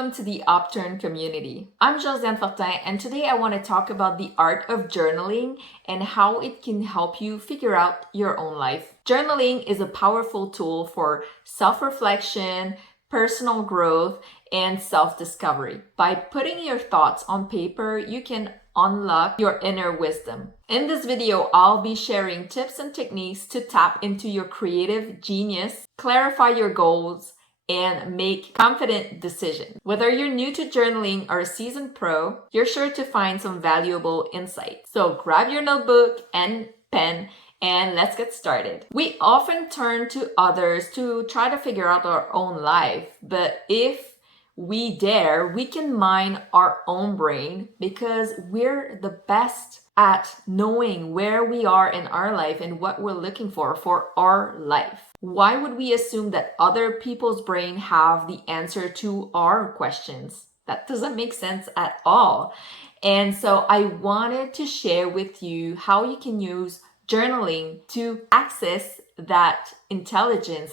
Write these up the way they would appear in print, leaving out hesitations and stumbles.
Welcome to the Upturn Community. I'm Josiane Fortin, and today I want to talk about the art of journaling and how it can help you figure out your own life. Journaling is a powerful tool for self-reflection, personal growth, and self-discovery. By putting your thoughts on paper, you can unlock your inner wisdom. In this video, I'll be sharing tips and techniques to tap into your creative genius, clarify your goals, and make confident decisions. Whether you're new to journaling or a seasoned pro, you're sure to find some valuable insights. So grab your notebook and pen and let's get started. We often turn to others to try to figure out our own life, but if we dare, we can mine our own brain because we're the best at knowing where we are in our life and what we're looking for our life. Why would we assume that other people's brain have the answer to our questions? That doesn't make sense at all. And so I wanted to share with you how you can use journaling to access that intelligence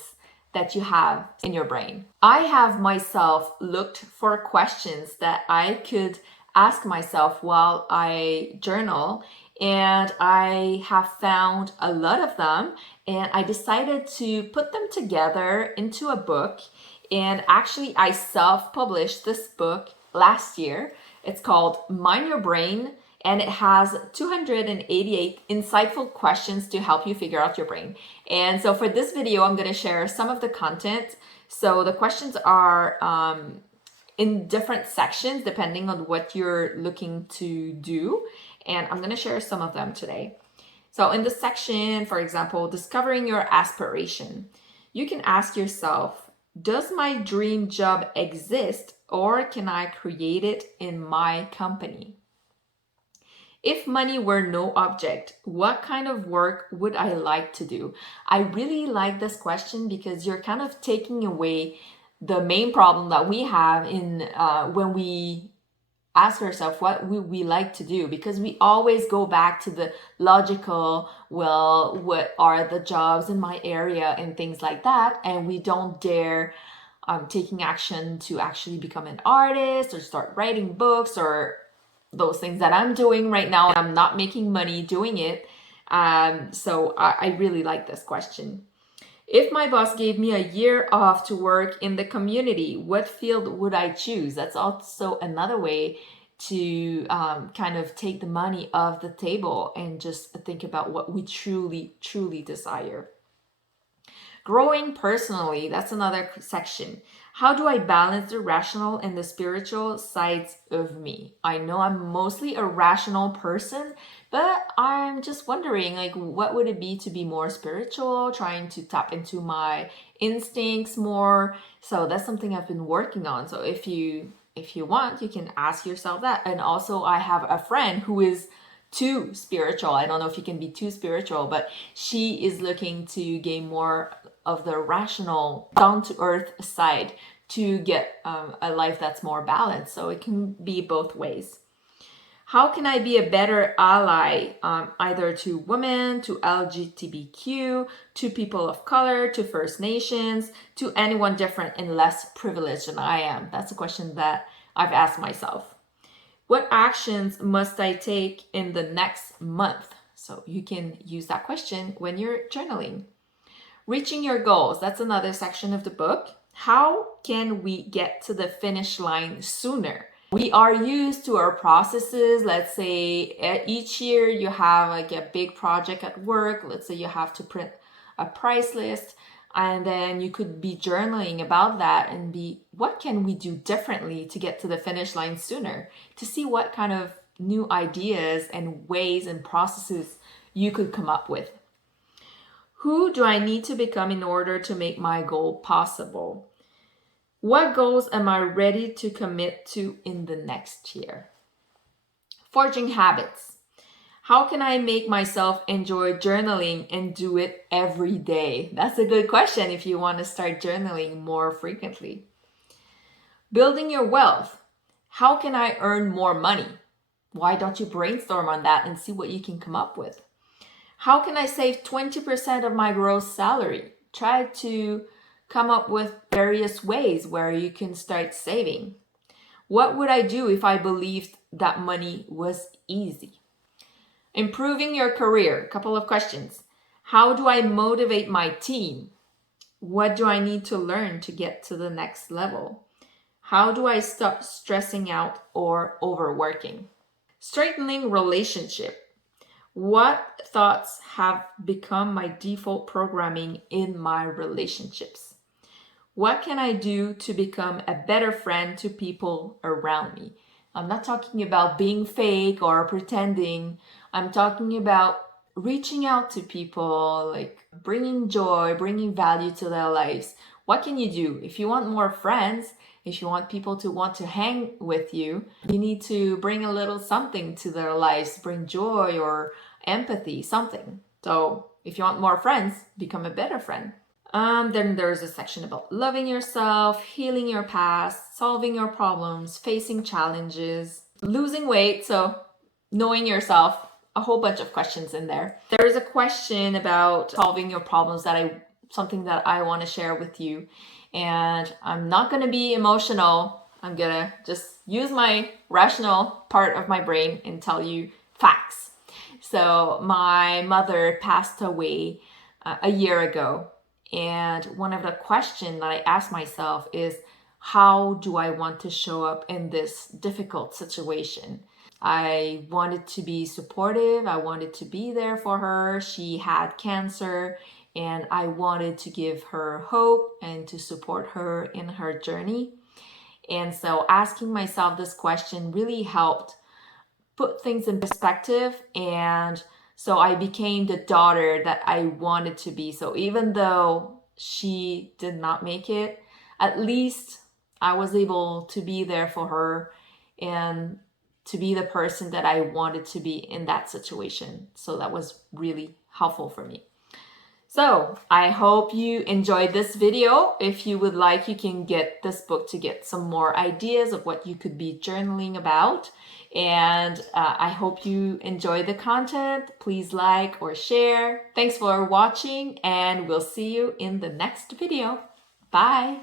that you have in your brain. I have myself looked for questions that I could ask myself while I journal, and I have found a lot of them, and I decided to put them together into a book. And actually I self-published this book last year. It's called Mind Your Brain, and it has 288 insightful questions to help you figure out your brain. And so for this video, I'm going to share some of the content. So the questions are in different sections depending on what you're looking to do. And I'm going to share some of them today. So in this section, for example, discovering your aspiration, you can ask yourself, does my dream job exist or can I create it in my company? If money were no object, what kind of work would I like to do? I really like this question because you're kind of taking away the main problem that we have in when we ask ourselves what would we like to do, because we always go back to the logical, well, what are the jobs in my area and things like that, and we don't dare taking action to actually become an artist or start writing books or those things that I'm doing right now. I'm not making money doing it. So I really like this question. If my boss gave me a year off to work in the community, what field would I choose? That's also another way to kind of take the money off the table and just think about what we truly desire. Growing personally, that's another section. How do I balance the rational and the spiritual sides of me? I know I'm mostly a rational person, but I'm just wondering, like, what would it be to be more spiritual, trying to tap into my instincts more? So that's something I've been working on. So if you want, you can ask yourself that. And also I have a friend who is too spiritual. I don't know if you can be too spiritual, but she is looking to gain more of the rational, down-to-earth side to get a life that's more balanced. So it can be both ways. How can I be a better ally, either to women, to LGBTQ, to people of color, to First Nations, to anyone different and less privileged than I am? That's a question that I've asked myself. What actions must I take in the next month? So you can use that question when you're journaling. Reaching your goals, that's another section of the book. How can we get to the finish line sooner? We are used to our processes. Let's say each year you have like a big project at work. Let's say you have to print a price list, and then you could be journaling about that and be, what can we do differently to get to the finish line sooner? To see what kind of new ideas and ways and processes you could come up with. Who do I need to become in order to make my goal possible? What goals am I ready to commit to in the next year? Forging habits. How can I make myself enjoy journaling and do it every day? That's a good question if you want to start journaling more frequently. Building your wealth. How can I earn more money? Why don't you brainstorm on that and see what you can come up with? How can I save 20% of my gross salary? Try to come up with various ways where you can start saving. What would I do if I believed that money was easy? Improving your career, a couple of questions. How do I motivate my team? What do I need to learn to get to the next level? How do I stop stressing out or overworking? Strengthening relationship. What thoughts have become my default programming in my relationships? What can I do to become a better friend to people around me? I'm not talking about being fake or pretending. I'm talking about reaching out to people, like bringing joy, bringing value to their lives. What can you do? If you want more friends, if you want people to want to hang with you, you need to bring a little something to their lives, bring joy or empathy, something. So if you want more friends, become a better friend. Then there's a section about loving yourself, healing your past, solving your problems, facing challenges, losing weight, so knowing yourself, a whole bunch of questions in there. There's a question about solving your problems something that I want to share with you. And I'm not going to be emotional. I'm going to just use my rational part of my brain and tell you facts. So my mother passed away a year ago. And one of the questions that I asked myself is, how do I want to show up in this difficult situation? I wanted to be supportive. I wanted to be there for her. She had cancer, and I wanted to give her hope and to support her in her journey. And so asking myself this question really helped put things in perspective, and so I became the daughter that I wanted to be. So even though she did not make it, at least I was able to be there for her and to be the person that I wanted to be in that situation. So that was really helpful for me. So I hope you enjoyed this video. If you would like, you can get this book to get some more ideas of what you could be journaling about. And I hope you enjoy the content. Please like or share. Thanks for watching, and we'll see you in the next video. Bye.